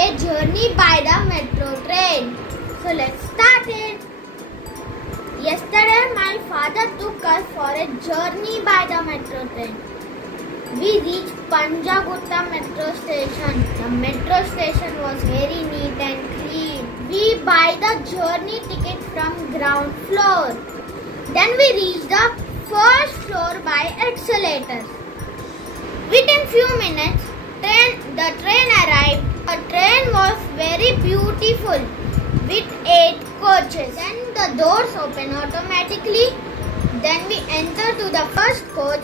A journey by the metro train. So let's start it. Yesterday my father took us for a journey by the metro train. We reached Panjagutta metro station. The metro station was very neat and clean. We buy the journey ticket from ground floor. Then we reached the first floor by escalators. Within few minutes, the train arrived. The train was very beautiful with 8 coaches. Then the doors open automatically. Then we enter to the first coach.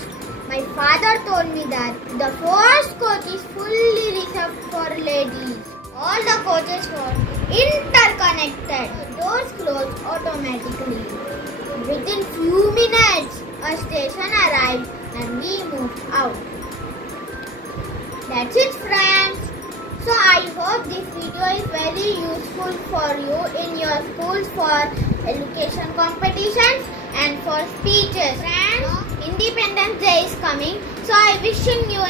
My father told me that the first coach is fully reserved for ladies. All the coaches were interconnected. The doors closed automatically. Within few minutes, a station arrived and we moved out. That's it, friends. So I hope this video is very useful for you in your schools for elocution competitions and for speeches. Friends, Independence Day is coming, so I wishing you